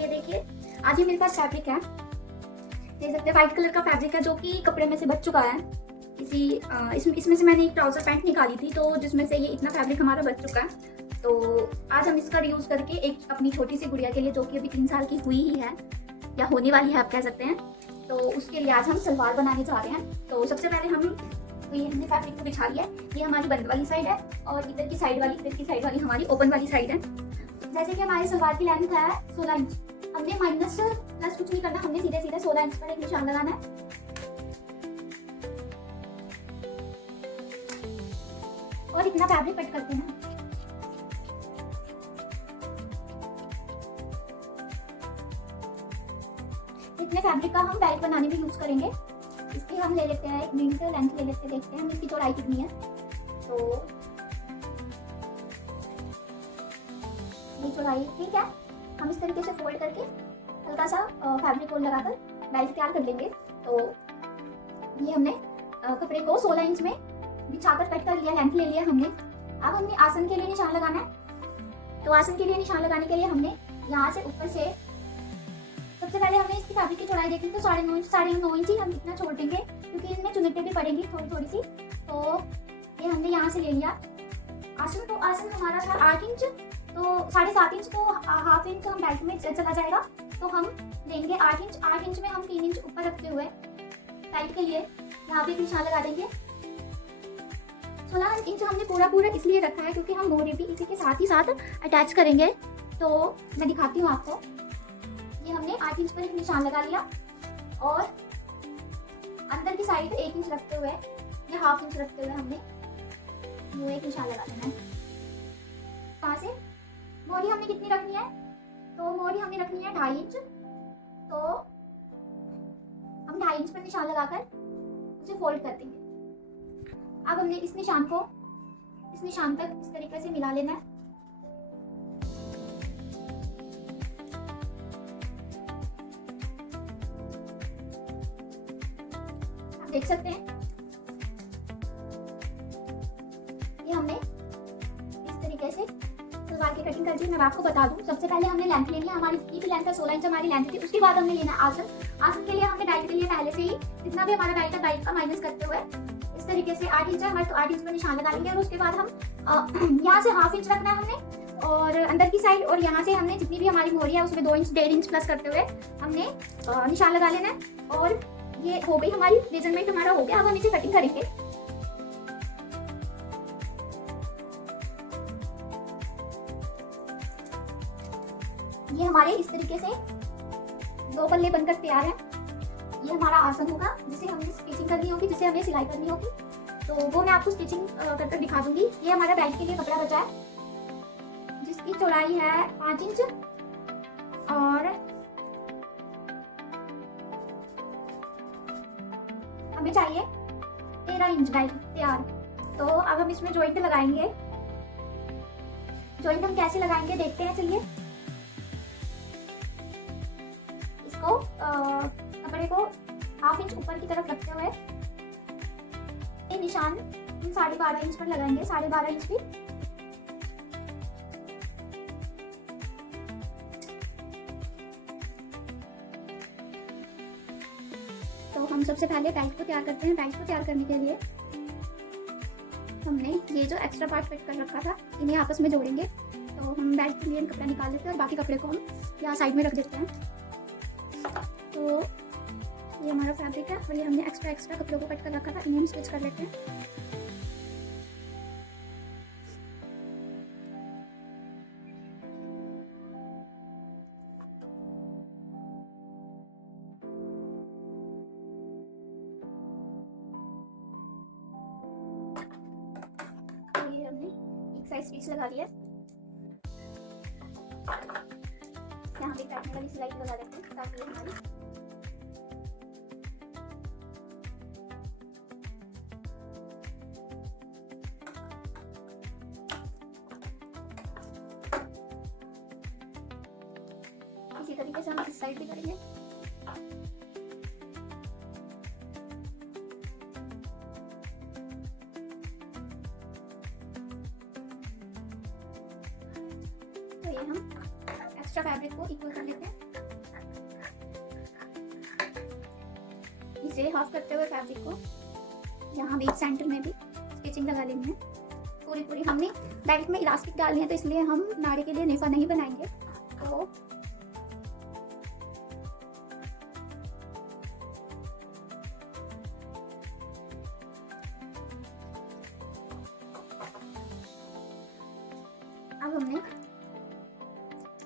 ये देखिए, आज ही मेरे पास फैब्रिक है, देख सकते हैं व्हाइट कलर का फैब्रिक है जो कि कपड़े में से बच चुका है। इसमें से मैंने एक ट्राउजर पैंट निकाली थी, तो जिसमें से ये इतना फैब्रिक हमारा बच चुका है। तो आज हम इसका रीयूज करके एक अपनी छोटी सी गुड़िया के लिए, जो कि अभी 3 साल की हुई ही है या होने वाली है आप कह सकते हैं, तो उसके लिए आज हम सलवार बनाने जा रहे हैं। तो सबसे पहले ये हमने फैब्रिक को बिछा लिया है। ये हमारी बंद वाली साइड है और इधर की साइड वाली हमारी ओपन वाली साइड है। जैसे कि हमारी सलवार की लेंथ है 16 इंच, हमने माइनस प्लस कुछ नहीं करना, हमने सीधे सीधे 16 इंच पर एक निशान लगाना है। और इतना फैब्रिक कट करते हैं। इतने फैब्रिक का हम बेल्ट बनाने में यूज करेंगे। इसकी हम ले लेते हैं 1 मिनट लेंथ ले लेते, देखते हैं हम इसकी चौड़ाई कितनी है। तो ये चौड़ाई ठीक है। हम इस तरीके से फोल्ड करके हल्का सा फैब्रिक होल लगाकर बेल्ट तैयार कर लेंगे। तो ये हमने कपड़े को 16 इंच में बिछाकर कट कर लिया, लेंथ ले लिया हमने। अब हमने आसन के लिए निशान लगाना है। तो आसन के लिए निशान लगाने के लिए हमने यहाँ से ऊपर से सबसे पहले हमें इसकी फैब्रिक की चौड़ाई देखनी, तो 9.5 इंच ही हम इतना छोड़ देंगे, क्योंकि इसमें चुनटे भी पड़ेंगी थोड़ी सी। तो ये हमने यहाँ से ले लिया आसन। तो आसन हमारा था 8 इंच, तो 7.5 इंच, तो हाफ इंच हम बेल्ट में चला जाएगा। तो हम लेंगे 8 इंच। 8 इंच में हम 3 इंच ऊपर रखते हुए बेल्ट के लिए यहाँ पे एक निशान लगा देंगे। 16 इंच हमने पूरा इसलिए रखा है क्योंकि हम मोरी भी इसी के साथ ही अटैच करेंगे। तो मैं दिखाती हूँ आपको। ये हमने 8 इंच पर एक निशान लगा लिया और अंदर की साइड 1 इंच रखते हुए या हाफ इंच रखते हुए हमने यूं एक निशान लगा देना है। कहाँ से मोरी हमने कितनी रखनी है? तो मोरी हमने रखनी है 2.5 इंच। तो हम 2.5 इंच पर निशान लगाकर उसे फोल्ड कर देंगे। अब हमने इस निशान को इस निशान तक इस तरीके से मिला लेना है। आप देख सकते हैं ये हमने इस तरीके से सलवार की कटिंग कर दी। मैं आपको बता दूं, सबसे पहले हमने लेंथ ले लिया, हमारी इसकी भी लेंथ है 16 इंच हमारी लेंथ थी। उसके बाद हमने लेना आसन। आसन के लिए हमने बेल्ट के लिए पहले से ही जितना भी हमारा बेल्ट है बेल्ट का माइनस करते हुए इस तरीके से 8 इंच है हमारे, तो 8 इंच पर निशान लगा लेंगे। और उसके बाद हम यहाँ से हाफ इंच रखना है हमने और अंदर की साइड, और यहाँ से हमने जितनी भी हमारी मोरी है उसमें 2 इंच 1.5 इंच प्लस करते हुए हमने निशान लगा लेना है। और ये हो गई हमारी मेजरमेंट, हमारा हो गया। अब हम इसे कटिंग करेंगे। ये हमारे इस तरीके से 2 पल्ले बनकर तैयार है। ये हमारा आसन होगा जिसे हमें स्टिचिंग करनी होगी, जिसे हमें सिलाई करनी होगी। तो वो मैं आपको स्टिचिंग कर दिखा दूंगी। ये हमारा बेल्ट के लिए कपड़ा बचा है जिसकी चौड़ाई है 5 इंच और हमें चाहिए 13 इंच बेल्ट तैयार। तो अब हम इसमें जॉइंट लगाएंगे। जॉइंट हम कैसे लगाएंगे देखते हैं, चलिए। इसको कपड़े को हाफ इंच ऊपर की तरफ रखते हुए ये निशान हम 12.5 इंच पर लगाएंगे। 12.5 इंच भी तो हम सबसे पहले बेल्ट को तैयार करते हैं। बेल्ट को तैयार करने के लिए हमने ये जो एक्स्ट्रा पार्ट फिट कर रखा था इन्हें आपस में जोड़ेंगे। तो हम बेल्ट के लिए कपड़ा निकाल लेते हैं और बाकी कपड़े को हम यहाँ साइड में रख देते हैं। तो ये हमारा फैब्रिक है और ये हमने एक्स्ट्रा कपड़ों को कट कर रखा था, इन्हें हम स्टिच कर लेते हैं। तो ये हमने एक साइड स्टिच लगा दिया। यहाँ पे काटने वाली सिलाई लगा देते हैं ताकि हमारी इसी तरीके से हम इस साइड भी करेंगे। तो ये हम एक्स्ट्रा फैब्रिक को इक्वल कर लेते हैं। इसे हाफ करते हुए फैब्रिक को यहाँ बीच सेंटर में भी स्टिचिंग लगा लेनी है पूरी पूरी। हमने डायरेक्ट में इलास्टिक डालनी है तो इसलिए हम नाड़े के लिए नेफा नहीं बनाएंगे। तो अब हमने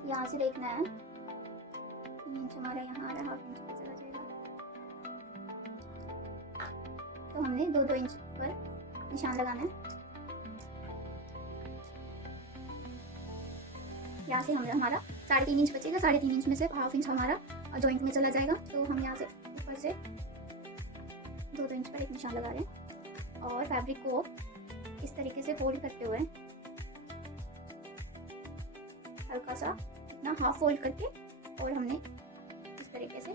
यहाँ से देखना है, इंच हमारा यहाँ आ रहा है, हाफ इंच पे चला जाएगा। तो हमने 2-2 इंच पर निशान लगाना है। यहाँ से हमारा 3.5 इंच बचेगा, 3.5 इंच में से हाफ इंच हमारा जॉइंट में चला जाएगा। तो हम यहाँ से ऊपर से 2-2 इंच पर एक निशान लगा रहे हैं और फैब्रिक को इस तरीके से फोल्ड करते हुए हल्का सा इतना हाफ फोल्ड करके और हमने इस तरीके से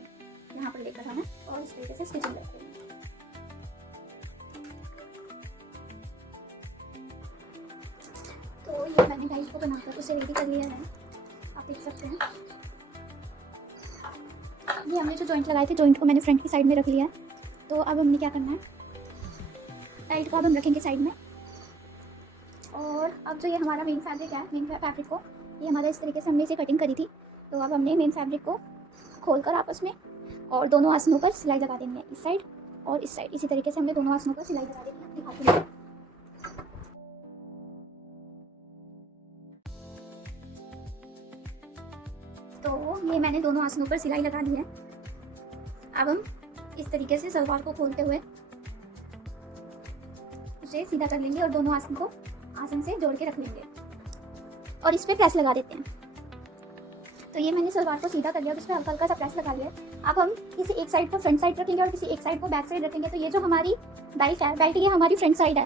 यहाँ पर लेकर आना और इस तरीके से स्टिचिंग करते हैं। तो ये मैंने गाइस को बनाकर उसे रेडी कर लिया है, आप देख सकते हैं। ये हमने जो जॉइंट लगाए थे, जॉइंट को मैंने फ्रंट की साइड में रख लिया है। तो अब हमने क्या करना है, टाइट को अब हम रखेंगे साइड में। और अब जो ये हमारा मेन फैब्रिक है, मेन फैब्रिक को ये हमारा इस तरीके से हमने इसे कटिंग करी थी। तो अब हमने मेन फैब्रिक को खोलकर आपस में और दोनों आसनों पर सिलाई लगा देनी है, इस साइड और इस साइड। इसी तरीके से हमने दोनों आसनों पर सिलाई लगा देनी है, दिखाती हूँ। तो ये मैंने दोनों आसनों पर सिलाई लगा दी है। अब हम इस तरीके से सलवार को खोलते हुए उसे सीधा कर लेंगे और दोनों आसन को आसन से जोड़ के रख लेंगे और इस पे प्रेस लगा देते हैं। तो ये मैंने सलवार को सीधा कर लिया और इस पर हल्का हल्का सा प्रेस लगा लिया। अब हम किसी एक साइड को फ्रंट साइड रखेंगे और किसी एक साइड को बैक साइड रखेंगे। तो ये जो हमारी बेल्ट है, बेल्ट ये हमारी फ्रंट साइड है,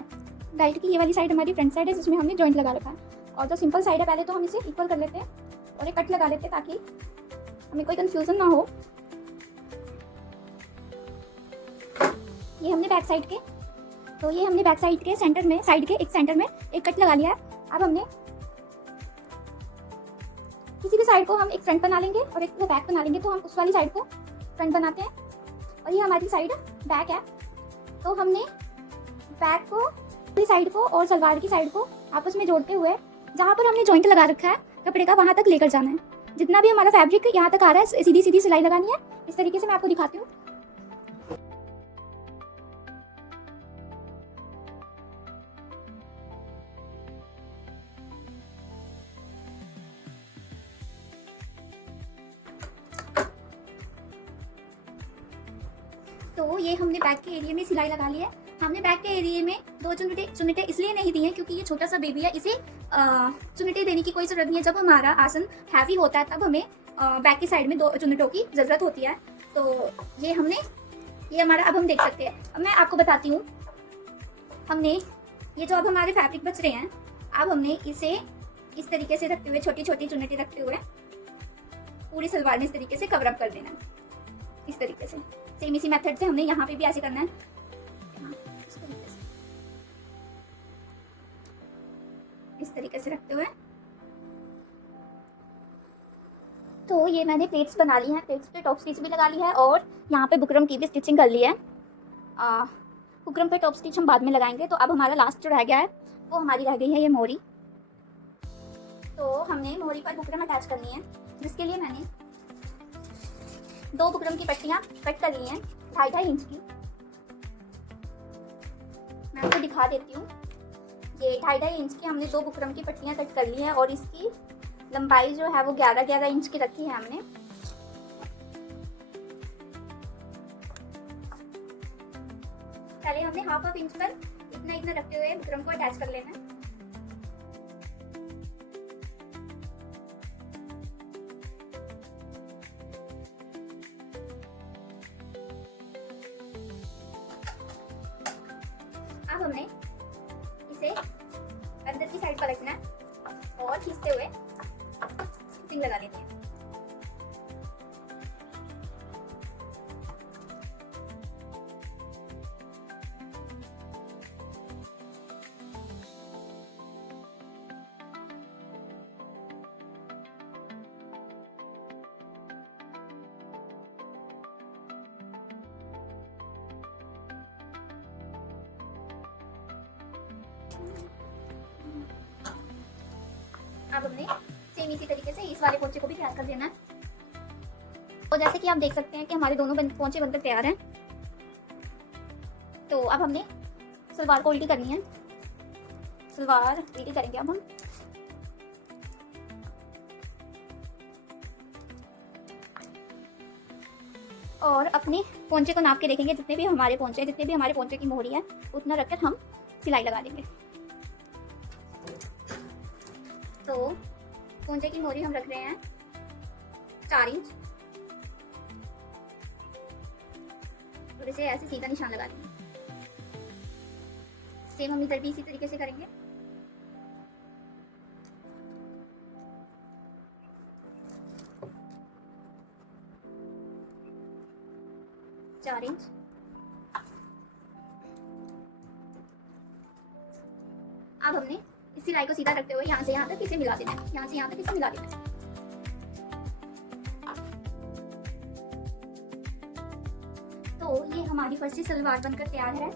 बेल्ट की ये वाली साइड हमारी फ्रंट साइड है जिसमें हमने जॉइंट लगा रखा है। और जो सिंपल साइड है, पहले तो हम इसे इक्वल कर लेते हैं और एक कट लगा लेते हैं ताकि हमें कोई कंफ्यूजन ना हो। ये हमने बैक साइड के, तो ये हमने बैक साइड के सेंटर में, साइड के एक सेंटर में एक कट लगा लिया है। अब हमने किसी भी साइड को हम एक फ्रंट बना लेंगे और एक बैक बना लेंगे। तो हम उस वाली साइड को फ्रंट बनाते हैं और ये हमारी साइड बैक है। तो हमने बैक को, साइड को और सलवार की साइड को आपस में जोड़ते हुए जहाँ पर हमने जॉइंट लगा रखा है कपड़े का, वहाँ तक लेकर जाना है। जितना भी हमारा फैब्रिक यहाँ तक आ रहा है, सीधी सीधी सिलाई लगानी है। इस तरीके से मैं आपको दिखाती हूँ। तो ये हमने बैक के एरिया में सिलाई लगा ली है। हमने बैक के एरिया में 2 चुन्नटे इसलिए नहीं दी हैं क्योंकि ये छोटा सा बेबी है, इसे चुन्नटे देने की कोई ज़रूरत नहीं है। जब हमारा आसन हैवी होता है तब हमें बैक की साइड में 2 चुन्नटों की ज़रूरत होती है। तो ये हमारा, अब हम देख सकते हैं। अब मैं आपको बताती हूँ, हमने ये जो अब हमारे फैब्रिक बच रहे हैं, अब हमने इसे इस तरीके से रखते हुए, छोटी छोटी चुन्नटें रखते हुए पूरी सलवार में इस तरीके से कवर अप कर देना है। इस तरीके से सेम इसी मेथड से हमने यहाँ पे भी ऐसे करना है, इस तरीके से रखते हुए। तो ये मैंने प्लेट्स बना ली हैं, प्लेट्स पे टॉप स्टिच भी लगा ली है और यहाँ पे बुकरम की भी स्टिचिंग कर ली है। बुकरम पे टॉप स्टिच हम बाद में लगाएंगे। तो अब हमारा लास्ट जो रह गया है वो हमारी रह गई है ये मोहरी। तो हमने मोहरी पर बुकरम अटैच करनी है, जिसके लिए मैंने 2 बुकरम की पट्टियाँ कट कर ली हैं 2.5 इंच की। मैं आपको दिखा देती हूँ। ये 2.5 इंच की हमने 2 बुकरम की पट्टियाँ कट कर ली हैं और इसकी लंबाई जो है वो 11-11 इंच की रखी है हमने। पहले हमने हाफ इंच पर इतना रखते हुए बुकरम को अटैच कर लेना है। अब हमने इसे अंदर की साइड पर रखना है और खींचते हुए स्टिचिंग लगा लेनी है। अब हमने सेम इसी तरीके से इस वाले पोंचे को भी तैयार कर देना है। तो जैसे कि आप देख सकते हैं कि हमारे दोनों पोंचे बनकर तैयार हैं। तो अब हमने सलवार को उल्टी करनी है। सलवार उल्टी करेंगे अब हम। और अपने पोंचे को नाप के देखेंगे, जितने भी हमारे पोंचे की मोहरी है उतना रखकर हम सिलाई लगा देंगे। तो पोंचे की मोहरी हम रख रहे हैं 4 इंच और इसे ऐसे सीधा निशान लगा देंगे। सेम हम इधर भी इसी तरीके से करेंगे। चार इंच। अब हमने इस सिलाई को सीधा रखते हुए यहाँ से यहाँ तक इसे मिला देना है, यहाँ से यहाँ तक इसे मिला देना है। तो ये हमारी फर्जी सलवार बनकर तैयार है।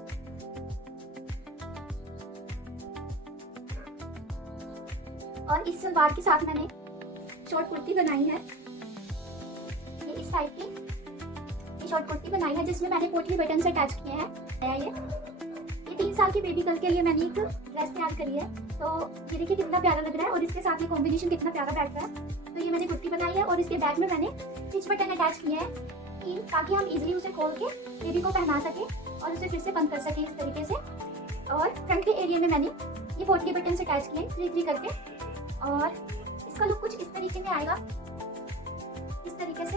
और इस सलवार के साथ मैंने शॉर्ट कुर्ती बनाई है, ये इस टाइप की शॉर्ट कुर्ती बनाई है जिसमें मैंने पोटली बटन से अटैच किए हैं। ये 3 साल की बेबी गर्ल के लिए मैंने एक ड्रेस तैयार करी है। तो ये देखिए कितना प्यारा लग रहा है और इसके साथ ये कॉम्बिनेशन कितना प्यारा बैठ रहा है। तो ये मैंने कुर्ती बनाई है और इसके बैक में मैंने स्टिच बटन अटैच किए हैं ताकि हम इजीली उसे खोल के बेबी को पहना सके और उसे फिर से बंद कर सके इस तरीके से। और फ्रंट के एरिया में मैंने ये पोटली बटन से अटैच किए 3 करके। और इसका लुक कुछ इस तरीके में आएगा, इस तरीके से।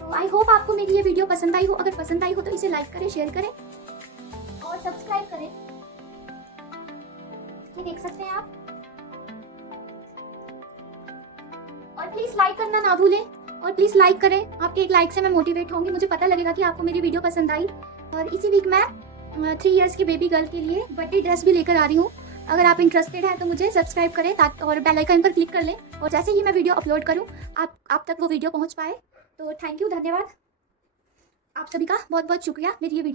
तो आई होप आपको मेरी ये वीडियो पसंद आई हो। अगर पसंद आई हो तो इसे लाइक करें, शेयर करें और सब्सक्राइब करें। ये देख सकते हैं आप। और प्लीज लाइक करना ना भूलें और प्लीज लाइक करें। आपके एक लाइक से मैं मोटिवेट होंगी, मुझे पता लगेगा कि आपको मेरी वीडियो पसंद आई। और इसी वीक मैं 3 इयर्स की बेबी गर्ल के लिए बर्थडे ड्रेस भी लेकर आ रही हूँ। अगर आप इंटरेस्टेड हैं तो मुझे सब्सक्राइब करें और बेल आइकन पर क्लिक कर लें और जैसे ही मैं वीडियो अपलोड करूँ आप तक वो वीडियो पहुँच पाए। तो थैंक यू, धन्यवाद। आप सभी का बहुत बहुत शुक्रिया मेरी ये वीडियो